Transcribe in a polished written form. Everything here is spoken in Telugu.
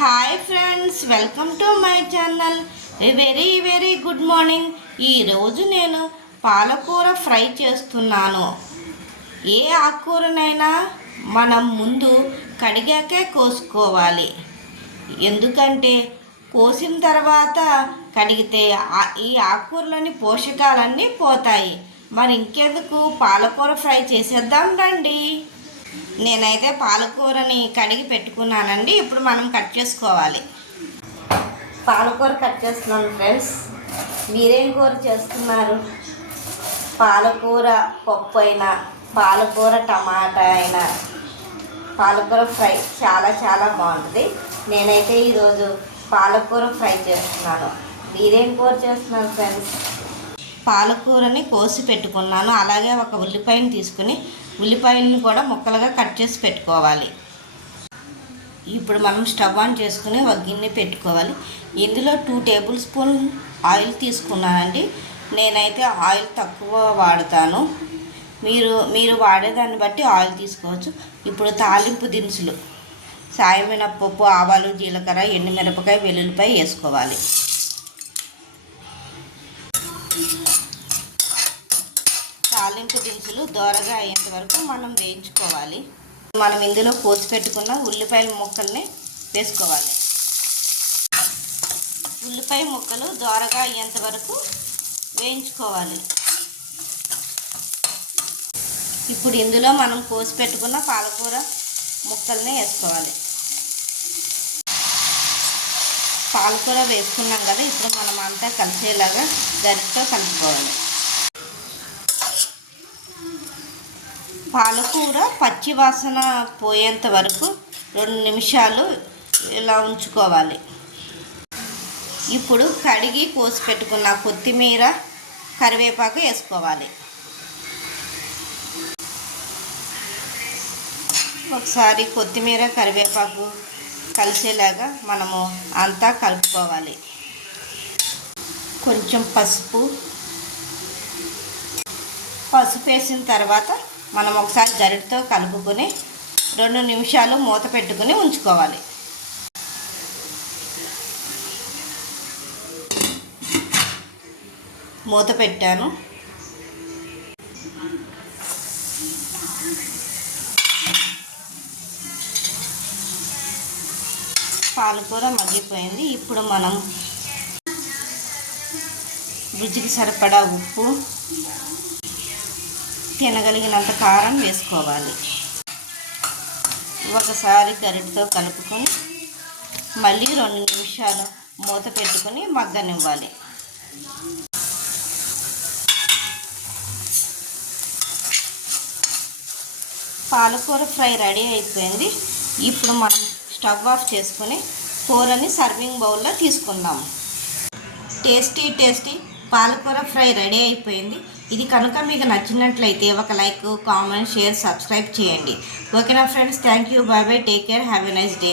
Hi friends, welcome to my channel. Very good morning. ఈరోజు నేను పాలకూర ఫ్రై చేస్తున్నాను. ఏ ఆకుకూరనైనా మనం ముందు కడిగాకే కోసుకోవాలి. ఎందుకంటే కోసిన తర్వాత కడిగితే ఈ ఆకుకూరలోని పోషకాలన్నీ పోతాయి. మరి ఇంకెందుకు పాలకూర ఫ్రై చేసేద్దాం రండి. నేనైతే పాలకూరని కడిగి పెట్టుకున్నానండి. ఇప్పుడు మనం కట్ చేసుకోవాలి. పాలకూర కట్ చేస్తున్నాను ఫ్రెండ్స్. మీరేం కూర చేస్తున్నారు? పాలకూర పప్పు అయినా, పాలకూర టమాటా అయినా, పాలకూర ఫ్రై చాలా బాగుంటుంది. నేనైతే ఈరోజు పాలకూర ఫ్రై చేస్తున్నాను. మీరేం కూర చేస్తున్నారు ఫ్రెండ్స్? పాలకూరని కోసి పెట్టుకున్నాను. అలాగే ఒక ఉల్లిపాయని తీసుకుని ఉల్లిపాయలను కూడా ముక్కలుగా కట్ చేసి పెట్టుకోవాలి. ఇప్పుడు మనం స్టవ్ ఆన్ చేసుకుని ఒక గిన్నె పెట్టుకోవాలి. ఇందులో 2 టేబుల్ స్పూన్ ఆయిల్ తీసుకున్నానండి. నేనైతే ఆయిల్ తక్కువ వాడతాను. మీరు వాడేదాన్ని బట్టి ఆయిల్ తీసుకోవచ్చు. ఇప్పుడు తాలింపు దినుసులు సాయమినపప్పు, ఆవాలు, జీలకర్ర, ఎండుమిరపకాయ, వెల్లుల్లిపాయ వేసుకోవాలి. తాలింపు దినుసులు దోరగా అయ్యేంత వరకు మనం వేయించుకోవాలి. మనం ఇందులో కోసి పెట్టుకున్న ఉల్లిపాయల ముక్కల్ని వేసుకోవాలి. ఉల్లిపాయ ముక్కలు దోరగా అయ్యేంత వరకు వేయించుకోవాలి. ఇప్పుడు ఇందులో మనం కోసి పెట్టుకున్న పాలకూర ముక్కల్ని వేసుకోవాలి. పాలకూర వేసుకున్నాం కదా, ఇప్పుడు మనం అంతా కలిసేలాగా గరిటెతో కలుపుకోవాలి. పాలకూర పచ్చి వాసన పోయేంత వరకు 2 నిమిషాలు ఇలా ఉంచుకోవాలి. ఇప్పుడు కడిగి కోసి పెట్టుకున్న కొత్తిమీర, కరివేపాకు వేసుకోవాలి. ఒకసారి కొత్తిమీర, కరివేపాకు కలిసేలాగా మనము అంతా కలుపుకోవాలి. కొంచెం పసుపు వేసిన తర్వాత మనం ఒకసారి గరిటెతో కలుపుకొని 2 నిమిషాలు మూత పెట్టుకుని ఉంచుకోవాలి. మూత పెట్టాను. పాలకూర మగ్గిపోయింది. ఇప్పుడు మనం రుచికి సరిపడా ఉప్పు, తినగలిగినంత కారం వేసుకోవాలి. ఒకసారి గరిటెతో కలుపుకొని మళ్ళీ 2 నిమిషాలు మూత పెట్టుకొని మగ్గనివ్వాలి. పాలకూర ఫ్రై రెడీ అయిపోయింది. ఇప్పుడు మనం స్టవ్ ఆఫ్ చేసుకొని కూరని సర్వింగ్ బౌల్లో తీసుకుందాం. టేస్టీ పాలకూర ఫ్రై రెడీ అయిపోయింది. ఇది కనుక మీకు నచ్చినట్లయితే ఒక లైక్, కామెంట్, షేర్, సబ్స్క్రైబ్ చేయండి. ఓకేనా friends? Thank you. By by. Take care. Have a nice day.